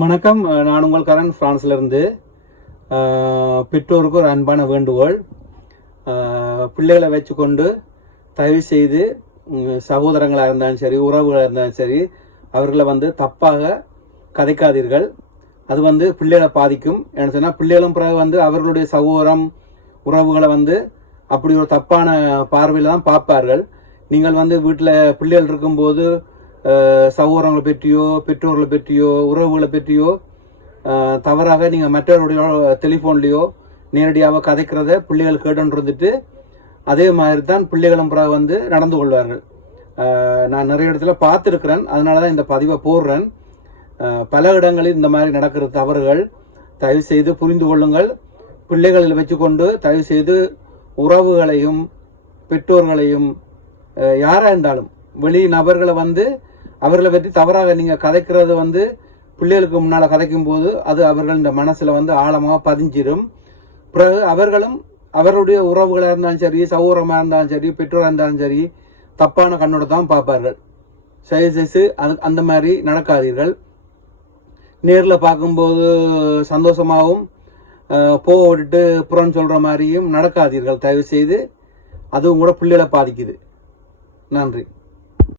வணக்கம். நான் உங்கள் கரண் ஃப்ரான்ஸ்லேருந்து பெற்றோருக்கு ஒரு அன்பான வேண்டுகோள். பிள்ளைகளை வச்சுக்கொண்டு தயவு செய்து சகோதரங்களாக இருந்தாலும் சரி உறவுகளாக இருந்தாலும் சரி அவர்களை வந்து தப்பாக கதைக்காதீர்கள். அது வந்து பிள்ளைகளை பாதிக்கும். என்ன சொன்னால் பிள்ளைகளும் பிறகு வந்து அவர்களுடைய சகோதரம் உறவுகளை வந்து அப்படி ஒரு தப்பான பார்வையில் தான் பார்ப்பார்கள். நீங்கள் வந்து வீட்டில் பிள்ளைகள் இருக்கும்போது சகோதரங்களை பற்றியோ பெற்றோர்களை பற்றியோ உறவுகளை பற்றியோ தவறாக நீங்கள் மற்றவருடைய டெலிஃபோன்லேயோ நேரடியாக கதைக்கிறத பிள்ளைகள் கேட்டுன்னு இருந்துட்டு அதே மாதிரி தான் பிள்ளைகளும் பிறகு வந்து நடந்து கொள்வார்கள். நான் நிறைய இடத்துல பார்த்துருக்குறேன். அதனால தான் இந்த பதிவை போடுறேன். பல இடங்களில் இந்த மாதிரி நடக்கிற தவறுகள் தயவு செய்து புரிந்து கொள்ளுங்கள். பிள்ளைகளில் வச்சுக்கொண்டு தயவு செய்து உறவுகளையும் பெற்றோர்களையும் யாராக இருந்தாலும் வெளி நபர்களை வந்து அவர்களை பற்றி தவறாக நீங்கள் கதைக்கிறது வந்து பிள்ளைகளுக்கு முன்னால் கதைக்கும் போது அது அவர்கள் இந்த மனசில் வந்து ஆழமாக பதிஞ்சிடும் பிறகு அவர்களும் அவருடைய உறவுகளாக இருந்தாலும் சரி சௌரமாக இருந்தாலும் சரி பெற்றோராக இருந்தாலும் சரி தப்பான கண்ணோட தான் பார்ப்பார்கள். சரி சரி அது அந்த மாதிரி நடக்காதீர்கள். நேரில் பார்க்கும்போது சந்தோஷமாகவும் போக விட்டுட்டு புறம் சொல்கிற மாதிரியும் நடக்காதீர்கள். தயவு செய்து அதுவும் கூட பிள்ளைகளை பாதிக்குது. நன்றி.